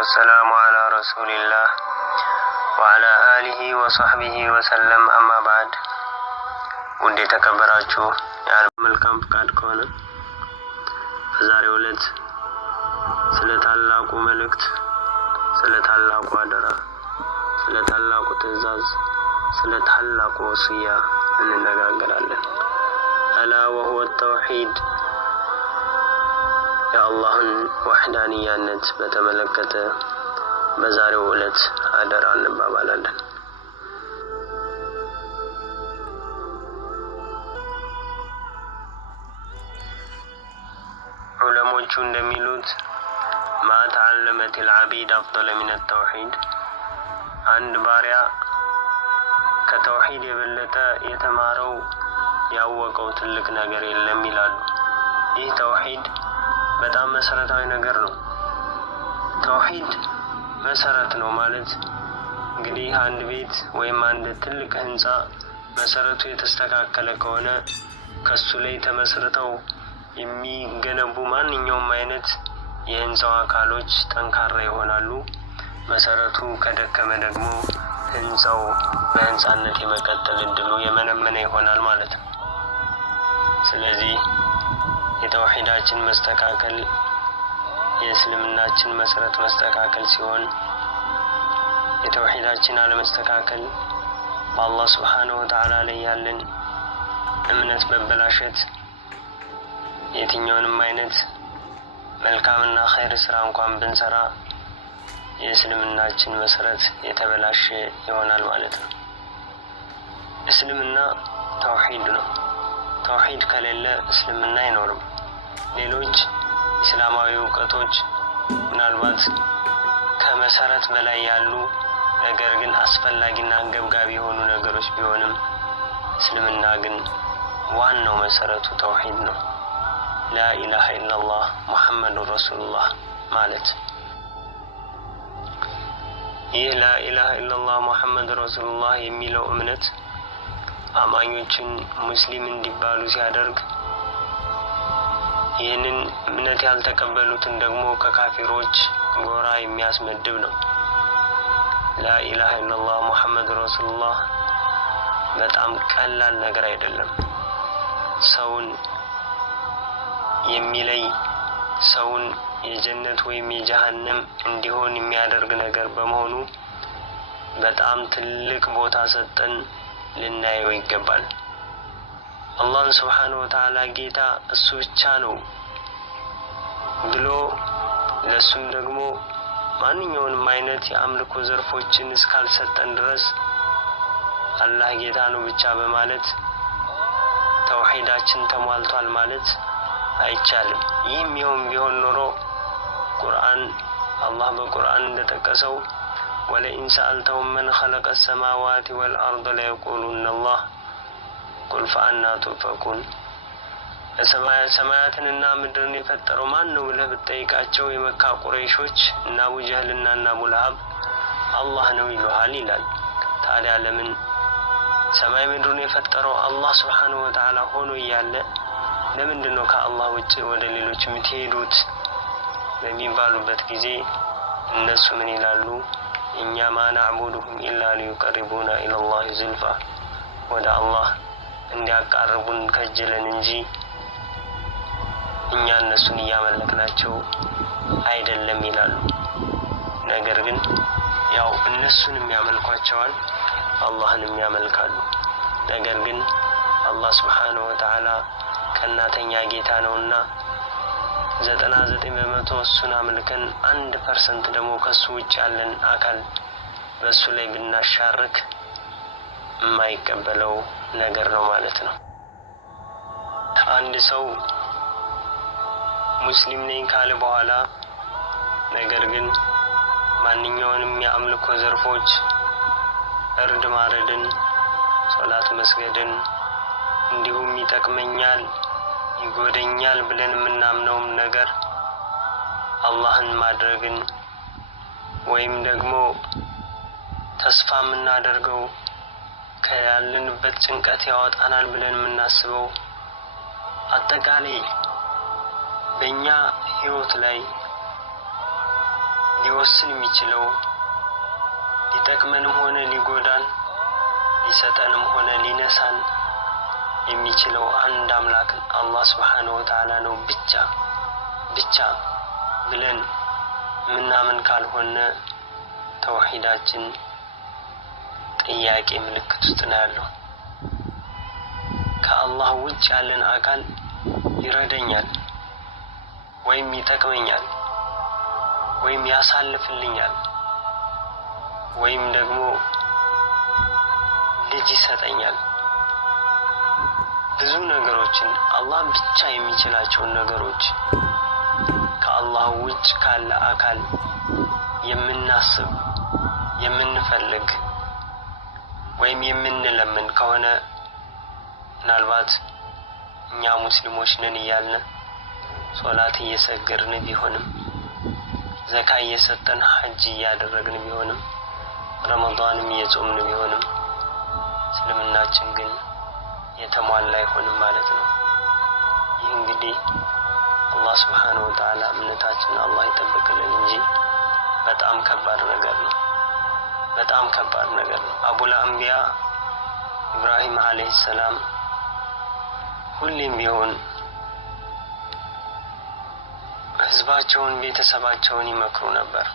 والسلام على رسول الله وعلى آله وصحبه وسلم أما بعد ودي تكبراችሁ መልካም ፍቃድ ከሆነ በዛሬው ዕለት ስለ ታላቁ መልእክት ስለ ታላቁ አደራ ስለ ታላቁ ትእዛዝ ስለ ታላቁ ወሲያ እንነጋገራለን። አላ ወሁወ ተውሂድ የአላህን ወህዳንያነት በተመለከተ በዛሬው ዕለት አደራ እንባባላለን። ዑለሞቹ እንደሚሉት ማ ተዓለመት العبيد أفضل من التوحيد አንድ ባሪያ ከተውሂድ የበለጠ የተማረው ያወቀው ትልቅ ነገር የለም ይላሉ። ይህ ተውሂድ በጣም መሰረታዊ ነገር ነው። ተውሂድ መሰረት ነው ማለት እንግዲህ አንድ ቤት ወይም አንድ ትልቅ ህንጻ መሰረቱ የተስተካከለ ከሆነ ከሱ ላይ ተመስርተው የሚገነቡ ማንኛውም አይነት የህንጻው አካሎች ጠንካራ ይሆናሉ። መሰረቱ ከደከመ ደግሞ ህንጻው በህንጻነት የመቀጠል እድሉ የመነመነ ይሆናል ማለት ነው። ስለዚህ የተውሂዳችን መስተካከል የእስልምናችን መሰረት መስተካከል ሲሆን የተውሂዳችን አለመስተካከል በአላህ ሱብሓነሁ ወተዓላ ላይ ያለን እምነት መበላሸት የትኛውንም አይነት መልካምና ኸይር ስራ እንኳን ብንሰራ የእስልምናችን መሰረት የተበላሸ ይሆናል ማለት ነው። እስልምና ተውሂድ ነው። ተውሂድ ከሌለ እስልምና አይኖርም። ሌሎች እስላማዊ እውቀቶች ምናልባት ከመሰረት በላይ ያሉ ነገር ግን አስፈላጊና አንገብጋቢ የሆኑ ነገሮች ቢሆንም እስልምና ግን ዋናው መሰረቱ ተውሂድ ነው። ላኢላሃ ኢላላህ ሙሐመዱን ረሱሉላህ ማለት ይህ ላኢላሃ ኢላላህ ሙሐመዱን ረሱሉላህ የሚለው እምነት አማኞችን ሙስሊም እንዲባሉ ሲያደርግ ይህንን እምነት ያልተቀበሉትን ደግሞ ከካፊሮች ጎራ የሚያስመድብ ነው። ላኢላሃ ኢላላህ ሙሐመዱን ረሱሉላህ በጣም ቀላል ነገር አይደለም። ሰውን የሚለይ ሰውን የጀነት ወይም የጀሃነም እንዲሆን የሚያደርግ ነገር በመሆኑ በጣም ትልቅ ቦታ ሰጠን ልናየው ይገባል። አላህን ሱብሓነሁ ወተዓላ ጌታ እሱ ብቻ ነው ብሎ ለሱም ደግሞ ማንኛውንም አይነት የአምልኮ ዘርፎችን እስካልሰጠን ድረስ አላህ ጌታ ነው ብቻ በማለት ተውሂዳችን ተሟልቷል ማለት አይቻልም። ይህም ቢሆን ኖሮ ቁርአን አላህ በቁርአን እንደጠቀሰው ወለኢን ሰአልተሁም መን ኸለቀ ሰማዋቲ ወልአርደ ለየቁሉነ አላህ ቁል ፈአና ቱፈኩን ሰማያትንና ምድርን የፈጠረው ማን ነው ብለህ ብትጠይቃቸው የመካ ቁረይሾች እና አቡ ጀህልና እና አቡ ለሀብ አላህ ነው ይሉሃል ይላል። ታዲያ ለምን ሰማይ ምድሩን የፈጠረው አላህ ሱብሓነሁ ወተዓላ ሆኖ እያለ ለምንድን ነው ከአላህ ውጭ ወደ ሌሎች የምትሄዱት በሚባሉበት ጊዜ እነሱ ምን ይላሉ? እኛ ማ ነዕቡዱሁም ኢላ ሊዩቀሪቡና ኢለላሂ ዙልፋ ወደ አላህ እንዲያቃርቡን ከጅለን እንጂ እኛ እነሱን እያመለክናቸው አይደለም ይላሉ። ነገር ግን ያው እነሱንም ያመልኳቸዋል አላህንም ያመልካሉ። ነገር ግን አላህ ሱብሓነሁ ወተዓላ ከናተኛ ጌታ ነውና 99% እሱን አምልከን 1% ደግሞ ከሱ ውጭ ያለን አካል በሱ ላይ ብናሻርክ የማይቀበለው ነገር ነው ማለት ነው። አንድ ሰው ሙስሊም ነኝ ካለ በኋላ ነገር ግን ማንኛውንም የአምልኮ ዘርፎች እርድ ማረድን፣ ሶላት መስገድን እንዲሁም ይጠቅመኛል ይጎደኛል ብለን የምናምነውም ነገር አላህን ማድረግን ወይም ደግሞ ተስፋ የምናደርገው ከያለንበት ጭንቀት ያወጣናል ብለን የምናስበው አጠቃላይ በእኛ ህይወት ላይ ሊወስን የሚችለው ሊጠቅመንም ሆነ ሊጎዳን ሊሰጠንም ሆነ ሊነሳን የሚችለው አንድ አምላክ አላህ ሱብሓነሁ ወተዓላ ነው ብቻ ብለን ምናምን ካልሆነ ተውሂዳችን ጥያቄ ምልክት ውስጥ ነው ያለው። ከአላህ ውጭ ያለን አካል ይረዳኛል ወይም ይጠቅመኛል ወይም ያሳልፍልኛል ወይም ደግሞ ልጅ ይሰጠኛል፣ ብዙ ነገሮችን አላህ ብቻ የሚችላቸውን ነገሮች ከአላህ ውጭ ካለ አካል የምናስብ የምንፈልግ ወይም የምንለምን ከሆነ ምናልባት እኛ ሙስሊሞች ነን እያልን ሶላት እየሰገድን ቢሆንም ዘካ እየሰጠን ሐጅ እያደረግን ቢሆንም ረመዳንም እየጾምን ቢሆንም እስልምናችን ግን የተሟላ አይሆንም ማለት ነው። ይህ እንግዲህ አላህ ሱብሓነሁ ወተዓላ እምነታችንን አላህ ይጠብቅልን እንጂ በጣም ከባድ ነገር ነው። አቡል አንቢያ ኢብራሂም አለይሂ ሰላም ሁሌም ቢሆን ህዝባቸውን ቤተሰባቸውን ይመክሩ ነበር።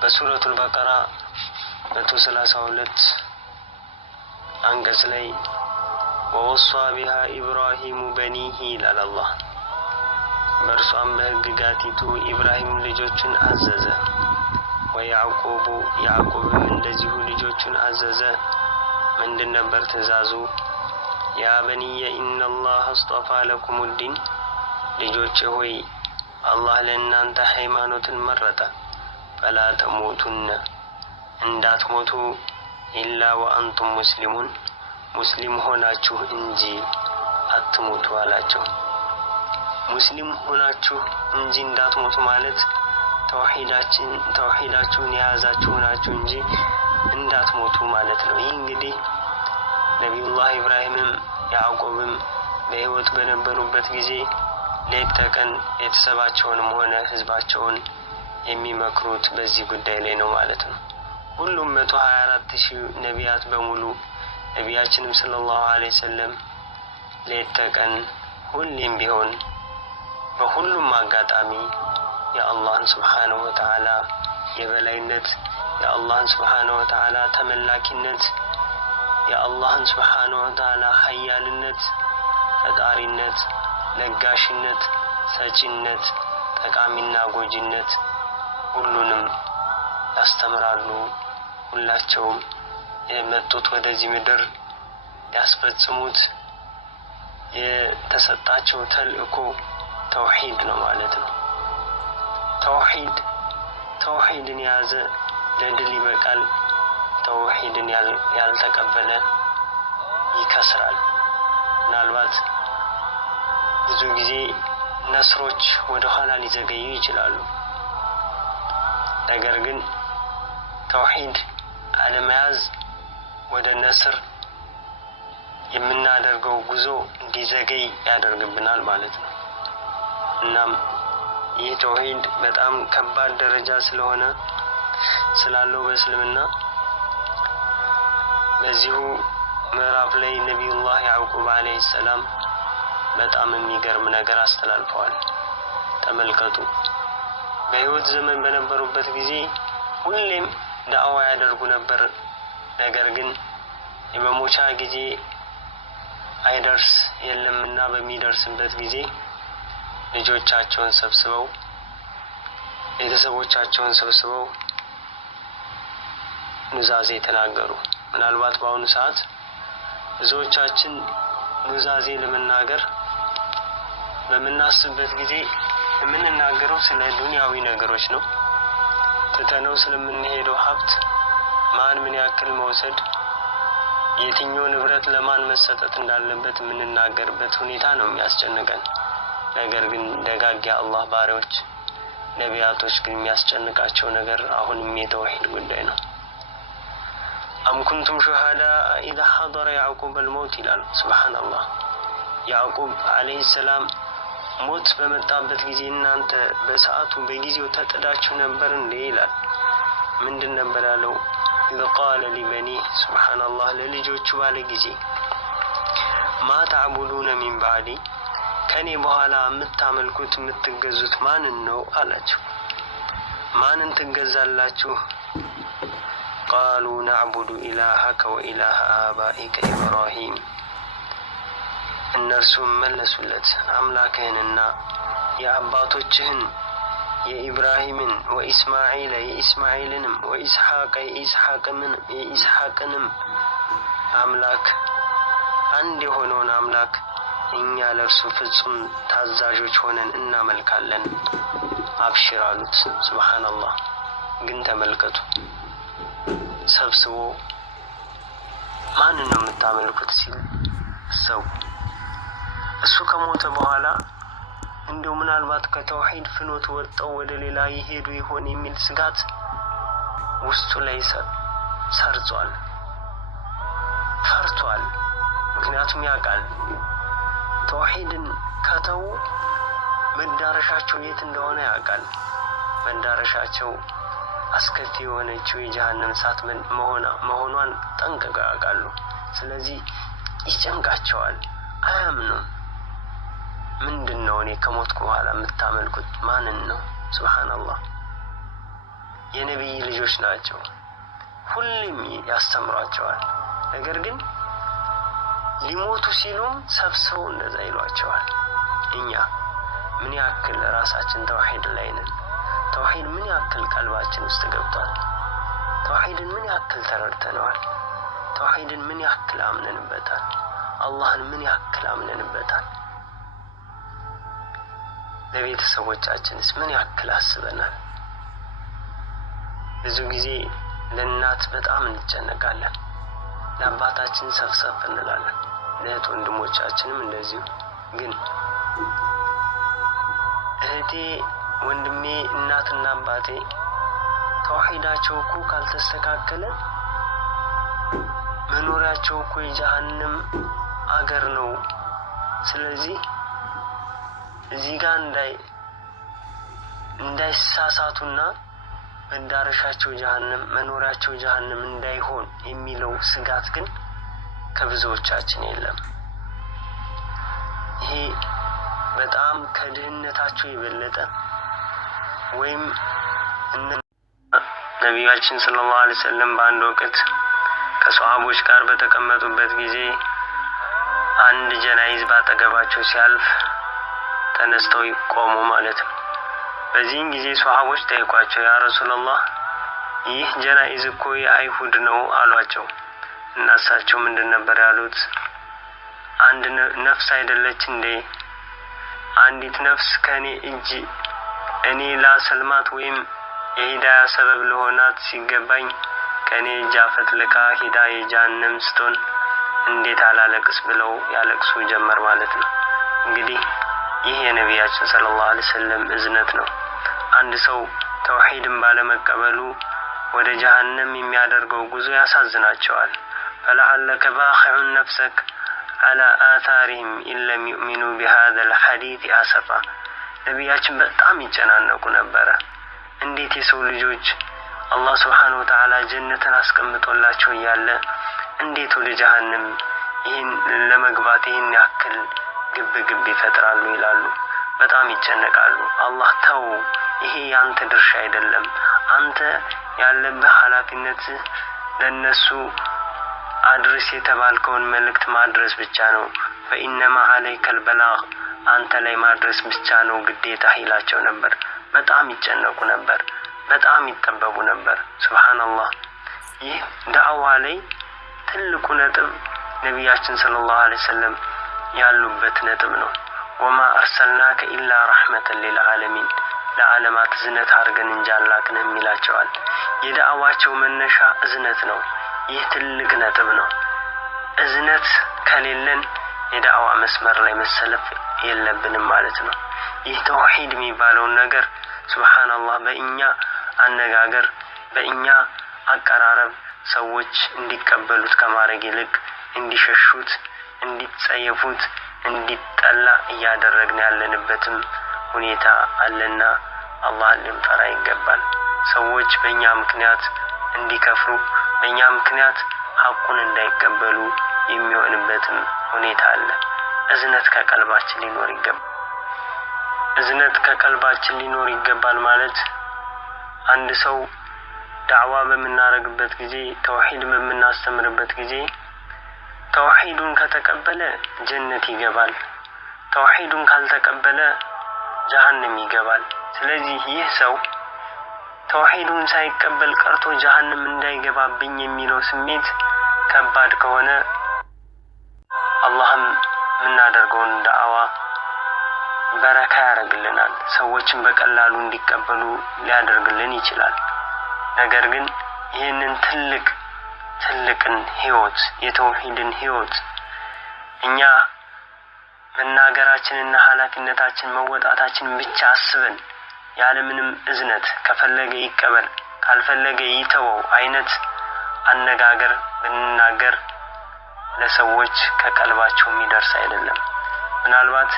በሱረቱል በቀራ 132 አንቀጽ ላይ ወወሷ ቢሃ ኢብራሂሙ በኒሂ ይላል አላህ። በእርሷም በህግጋቲቱ ኢብራሂም ልጆቹን አዘዘ። ያዕቆብም እንደዚሁ ልጆቹን አዘዘ። ምንድን ነበር ትእዛዙ? ያ በኒየ ኢነላህ አስጠፋ ለኩም ዲን፣ ልጆቼ ሆይ አላህ ለእናንተ ሃይማኖትን መረጠ። ፈላ ተሞቱነ፣ እንዳትሞቱ፣ ኢላ ወአንቱም ሙስሊሙን፣ ሙስሊም ሆናችሁ እንጂ አትሞቱ አላቸው። ሙስሊም ሆናችሁ እንጂ እንዳትሞቱ ማለት ተውሂዳችሁን የያዛችሁ ናችሁ እንጂ እንዳትሞቱ ማለት ነው። ይህ እንግዲህ ነቢዩላህ ኢብራሂምም ያዕቆብም በህይወት በነበሩበት ጊዜ ሌት ተቀን ቤተሰባቸውንም ሆነ ህዝባቸውን የሚመክሩት በዚህ ጉዳይ ላይ ነው ማለት ነው። ሁሉም 124,000 ነቢያት በሙሉ ነቢያችንም ሰለላሁ ዐለይሂ ወሰለም ሌት ተቀን ሁሌም ቢሆን በሁሉም አጋጣሚ የአላህን ሱብሓነሁ ወተዓላ የበላይነት፣ የአላህን ሱብሓነሁ ወተዓላ ተመላኪነት፣ የአላህን ሱብሓነሁ ወተዓላ ሀያልነት፣ ፈጣሪነት፣ ለጋሽነት፣ ሰጪነት፣ ጠቃሚና ጎጂነት ሁሉንም ያስተምራሉ። ሁላቸውም የመጡት ወደዚህ ምድር ያስፈጽሙት የተሰጣቸው ተልእኮ ተውሂድ ነው ማለት ነው። ተውሂድን የያዘ ለድል ይበቃል። ተውሂድን ያልተቀበለ ይከስራል። ምናልባት ብዙ ጊዜ ነስሮች ወደ ኋላ ሊዘገዩ ይችላሉ። ነገር ግን ተውሂድ አለመያዝ ወደ ነስር የምናደርገው ጉዞ እንዲዘገይ ያደርግብናል ማለት ነው። እናም ይህ ተውሂድ በጣም ከባድ ደረጃ ስላለው በእስልምና በዚሁ ምዕራፍ ላይ ነቢዩላህ ያዕቁብ አለይሂ ሰላም በጣም የሚገርም ነገር አስተላልፈዋል። ተመልከቱ። በህይወት ዘመን በነበሩበት ጊዜ ሁሌም ዳዕዋ ያደርጉ ነበር። ነገር ግን የመሞቻ ጊዜ አይደርስ የለምና በሚደርስበት ጊዜ ልጆቻቸውን ሰብስበው ቤተሰቦቻቸውን ሰብስበው ኑዛዜ ተናገሩ። ምናልባት በአሁኑ ሰዓት ብዙዎቻችን ኑዛዜ ለመናገር በምናስብበት ጊዜ የምንናገረው ስለ ዱንያዊ ነገሮች ነው። ትተነው ስለምንሄደው ሀብት፣ ማን ምን ያክል መውሰድ፣ የትኛው ንብረት ለማን መሰጠት እንዳለበት የምንናገርበት ሁኔታ ነው የሚያስጨንቀን። ነገር ግን ደጋግ የአላህ ባሪያዎች ነቢያቶች ግን የሚያስጨንቃቸው ነገር አሁንም የተውሂድ ጉዳይ ነው። አም ኩንቱም ሹሃዳ ኢዛ ሐደረ ያዕቁብ አልመውት ይላል። ሱብሓነላህ። ያዕቁብ አለይሂ ሰላም ሞት በመጣበት ጊዜ እናንተ በሰዓቱ በጊዜው ተጥዳችሁ ነበር እንዴ ይላል። ምንድን ነበር ያለው? ኢዝ ቃለ ሊበኒህ ሱብሓነላህ ለልጆቹ ባለ ጊዜ ማ ተዕቡዱነ ሚን ባዕዲ ከኔ በኋላ የምታመልኩት የምትገዙት ማንን ነው አላቸው። ማንን ትገዛላችሁ? ቃሉ ነዕቡዱ ኢላሀከ ወኢላሀ አባኢከ ኢብራሂም እነርሱም መለሱለት አምላክህንና የአባቶችህን የኢብራሂምን ወኢስማዒል የኢስማዒልንም ወኢስሐቅ የኢስሐቅንም አምላክ አንድ የሆነውን አምላክ እኛ ለእርሱ ፍጹም ታዛዦች ሆነን እናመልካለን አብሽር አሉት። ሱብሓነላህ። ግን ተመልከቱ ሰብስቦ ማንን ነው የምታመልኩት ሲል ሰው እሱ ከሞተ በኋላ እንደው ምናልባት ከተውሂድ ፍኖት ወጥተው ወደ ሌላ ይሄዱ ይሆን የሚል ስጋት ውስጡ ላይ ሰርጿል፣ ፈርቷል። ምክንያቱም ያውቃል ተውሂድን ከተው መዳረሻቸው የት እንደሆነ ያውቃል። መዳረሻቸው አስከፊ የሆነችው የጀሃነም እሳት መሆኗን ጠንቅቀው ያውቃሉ። ስለዚህ ይጨንቃቸዋል፣ አያምኑም። ምንድን ነው እኔ ከሞትኩ በኋላ የምታመልኩት ማንን ነው? ሱብሓነላህ። የነቢይ ልጆች ናቸው፣ ሁሌም ያስተምሯቸዋል። ነገር ግን ሊሞቱ ሲሉም ሰብስበው እንደዛ ይሏቸዋል። እኛ ምን ያክል ራሳችን ተውሂድ ላይ ነን? ተውሂድ ምን ያክል ቀልባችን ውስጥ ገብቷል? ተውሂድን ምን ያክል ተረድተነዋል? ተውሂድን ምን ያክል አምነንበታል? አላህን ምን ያክል አምነንበታል? ለቤተሰቦቻችንስ ምን ያክል አስበናል? ብዙ ጊዜ ለእናት በጣም እንጨነቃለን፣ ለአባታችን ሰፍሰፍ እንላለን፣ ለእህት ወንድሞቻችንም እንደዚሁ። ግን እህቴ ወንድሜ እናትና አባቴ ተውሂዳቸው እኮ ካልተስተካከለ መኖሪያቸው እኮ የጀሃነም አገር ነው። ስለዚህ እዚህ ጋር እንዳይሳሳቱና መዳረሻቸው ጀሃነም መኖሪያቸው ጀሃነም እንዳይሆን የሚለው ስጋት ግን ከብዙዎቻችን የለም። ይሄ በጣም ከድህነታቸው የበለጠ ወይም ነቢያችን ሰለላሁ ዐለይሂ ወሰለም በአንድ ወቅት ከሰሃቦች ጋር በተቀመጡበት ጊዜ አንድ ጀናይዝ ባጠገባቸው ሲያልፍ ተነስተው ቆሙ ማለት ነው። በዚህን ጊዜ ሰሃቦች ጠይቋቸው፣ ያ ረሱላህ ይህ ጀናይዝ እኮ የአይሁድ ነው አሏቸው። እና እሳቸው ምንድን ነበር ያሉት? አንድ ነፍስ አይደለች እንዴ? አንዲት ነፍስ ከኔ እጅ እኔ ላሰልማት ወይም የሂዳያ ሰበብ ለሆናት ሲገባኝ ከኔ እጅ አፈትልካ ሂዳ የጀሃነም ስትሆን እንዴት አላለቅስ ብለው ያለቅሱ ጀመር ማለት ነው። እንግዲህ ይህ የነቢያችን ሰለላሁ ዐለይሂ ወሰለም እዝነት ነው። አንድ ሰው ተውሂድን ባለመቀበሉ ወደ ጀሃነም የሚያደርገው ጉዞ ያሳዝናቸዋል። ፈለዐለከ ባኺዑን ነፍሰክ ዐላ አታሪሂም ኢለም ዩእሚኑ ቢሃዛ ልሐዲስ አሰፋ። ነቢያችን በጣም ይጨናነቁ ነበረ። እንዴት የሰው ልጆች አላህ ስብሓነሁ ወተዓላ ጀነትን አስቀምጦላቸው እያለ እንዴት ወደ ጀሃነም ይህን ለመግባት ይህን ያክል ግብ ይፈጥራሉ ይላሉ። በጣም ይጨነቃሉ። አላህ ተው፣ ይሄ ያንተ ድርሻ አይደለም። አንተ ያለብህ ኃላፊነት ለነሱ አድርስ የተባልከውን መልእክት ማድረስ ብቻ ነው። ፈኢነማ ዐለይከል በላግ፣ አንተ ላይ ማድረስ ብቻ ነው ግዴታ ይላቸው ነበር። በጣም ይጨነቁ ነበር፣ በጣም ይጠበቡ ነበር። ሱብሃንአላህ። ይህ ዳዕዋ ላይ ትልቁ ነጥብ ነቢያችን ሰለላሁ ዐለይሂ ወሰለም ያሉበት ነጥብ ነው። ወማ አርሰልናከ ኢላ ረሕመተን ሊልዓለሚን፣ ለዓለማት እዝነት አድርገን እንጂ አላክንም ይላቸዋል። የዳዕዋቸው መነሻ እዝነት ነው። ይህ ትልቅ ነጥብ ነው። እዝነት ከሌለን የዳዕዋ መስመር ላይ መሰለፍ የለብንም ማለት ነው። ይህ ተውሂድ የሚባለውን ነገር ሱብሃንአላህ በእኛ አነጋገር በእኛ አቀራረብ ሰዎች እንዲቀበሉት ከማድረግ ይልቅ እንዲሸሹት፣ እንዲጸየፉት፣ እንዲጠላ እያደረግን ያለንበትም ሁኔታ አለና አላህን ልንፈራ ይገባል። ሰዎች በእኛ ምክንያት እንዲከፍሩ፣ በእኛ ምክንያት ሐቁን እንዳይቀበሉ የሚሆንበትም ሁኔታ አለ። እዝነት ከቀልባችን ሊኖር ይገባል። እዝነት ከቀልባችን ሊኖር ይገባል ማለት አንድ ሰው ዳዕዋ በምናረግበት ጊዜ፣ ተውሂድ በምናስተምርበት ጊዜ ተውሂዱን ከተቀበለ ጀነት ይገባል፣ ተውሂዱን ካልተቀበለ ጀሃነም ይገባል። ስለዚህ ይህ ሰው ተውሂዱን ሳይቀበል ቀርቶ ጀሃነም እንዳይገባብኝ የሚለው ስሜት ከባድ ከሆነ አላህም የምናደርገውን ዳዕዋ በረካ ያደርግልናል፣ ሰዎችን በቀላሉ እንዲቀበሉ ሊያደርግልን ይችላል። ነገር ግን ይህንን ትልቅን ህይወት፣ የተውሂድን ህይወት እኛ መናገራችንና ኃላፊነታችን መወጣታችን ብቻ አስበን ያለምንም እዝነት ከፈለገ ይቀበል ካልፈለገ ይተወው አይነት አነጋገር ብንናገር ለሰዎች ከቀልባቸው የሚደርስ አይደለም። ምናልባት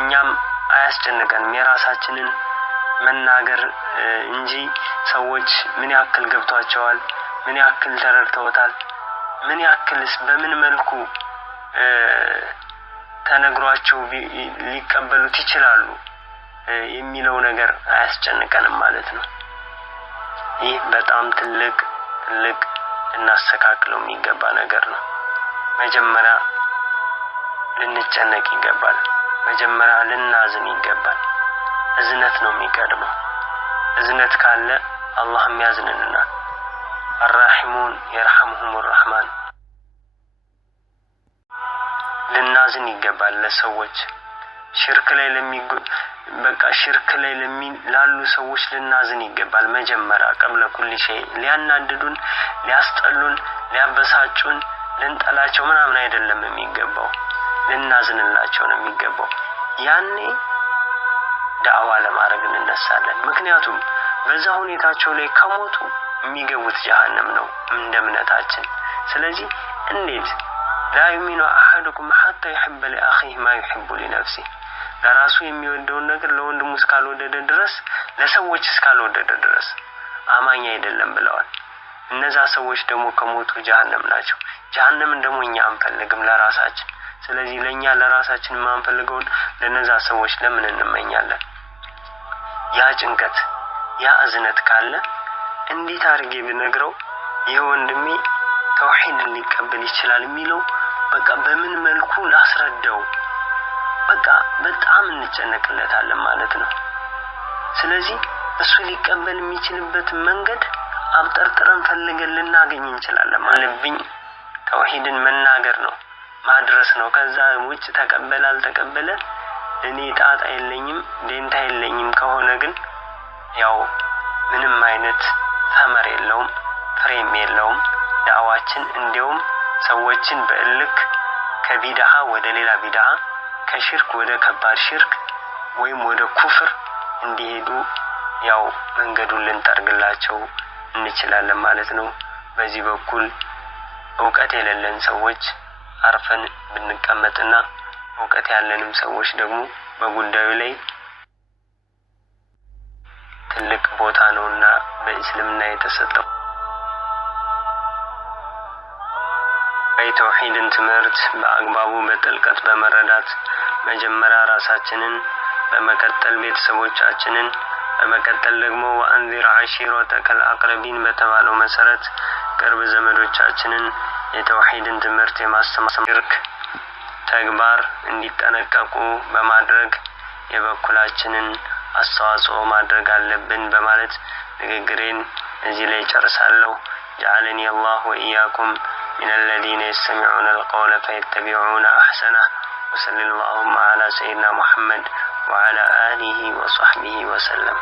እኛም አያስጨንቀንም የራሳችንን መናገር እንጂ ሰዎች ምን ያክል ገብቷቸዋል፣ ምን ያክል ተረድተውታል፣ ምን ያክልስ በምን መልኩ ተነግሯቸው ሊቀበሉት ይችላሉ የሚለው ነገር አያስጨንቀንም ማለት ነው። ይህ በጣም ትልቅ ልናስተካክለው የሚገባ ነገር ነው። መጀመሪያ ልንጨነቅ ይገባል። መጀመሪያ ልናዝን ይገባል። እዝነት ነው የሚቀድመው። እዝነት ካለ አላህም ያዝንልናል። الراحمون يرحمهم الرحمن። ልናዝን ይገባል ለሰዎች ሽርክ ላይ ላሉ ሰዎች ልናዝን ይገባል። መጀመሪያ ቀብለ ኩል ሸይ ሊያናድዱን፣ ሊያስጠሉን፣ ሊያበሳጩን፣ ልንጠላቸው ምናምን አይደለም የሚገባው፣ ልናዝንላቸው ነው የሚገባው። ያኔ ዳዕዋ ለማድረግ እንነሳለን። ምክንያቱም በዛ ሁኔታቸው ላይ ከሞቱ የሚገቡት ጀሃነም ነው እንደ እምነታችን። ስለዚህ እንዴት لا يؤمن أحدكم حتى يحب لأخيه ما يحب لنفسه ለራሱ የሚወደውን ነገር ለወንድሙ እስካልወደደ ድረስ ለሰዎች እስካልወደደ ድረስ አማኝ አይደለም ብለዋል። እነዛ ሰዎች ደግሞ ከሞቱ ጀሃነም ናቸው። ጀሃነምን ደግሞ እኛ አንፈልግም ለራሳችን። ስለዚህ ለኛ ለራሳችን ማንፈልገውን ለነዛ ሰዎች ለምን እንመኛለን? ያ ጭንቀት ያ እዝነት ካለ እንዴት አድርጌ ብነግረው የወንድሜ ተውሂድ ሊቀበል ይችላል የሚለው በቃ በምን መልኩ ላስረዳው? በቃ በጣም እንጨነቅለታለን ማለት ነው። ስለዚህ እሱ ሊቀበል የሚችልበት መንገድ አብጠርጥረን ፈልገን ልናገኝ እንችላለን። ማለብኝ ተውሂድን መናገር ነው፣ ማድረስ ነው። ከዛ ውጭ ተቀበለ አልተቀበለ እኔ ጣጣ የለኝም ደንታ የለኝም ከሆነ ግን ያው ምንም አይነት ተመር የለውም፣ ፍሬም የለውም ዳዕዋችን። እንዲያውም ሰዎችን በእልክ ከቢድዓ ወደ ሌላ ቢድዓ፣ ከሽርክ ወደ ከባድ ሽርክ ወይም ወደ ኩፍር እንዲሄዱ ያው መንገዱን ልንጠርግላቸው እንችላለን ማለት ነው። በዚህ በኩል እውቀት የሌለን ሰዎች አርፈን ብንቀመጥና እውቀት ያለንም ሰዎች ደግሞ በጉዳዩ ላይ ትልቅ ቦታ ነውና በእስልምና የተሰጠው የተውሂድን ትምህርት በአግባቡ በጥልቀት በመረዳት መጀመሪያ ራሳችንን፣ በመቀጠል ቤተሰቦቻችንን፣ በመቀጠል ደግሞ ወአንዚር ዓሺረተከል አቅረቢን በተባለው መሰረት ቅርብ ዘመዶቻችንን የተውሂድን ትምህርት የማስተማር ተግባር እንዲጠነቀቁ በማድረግ የበኩላችንን አስተዋጽኦ ማድረግ አለብን በማለት ንግግሬን እዚህ ላይ ጨርሳለሁ። جعلني الله وإياكم من الذين يستمعون القول فيتبعون أحسنه وصلى اللهم على سيدنا محمد وعلى آله وصحبه وسلم.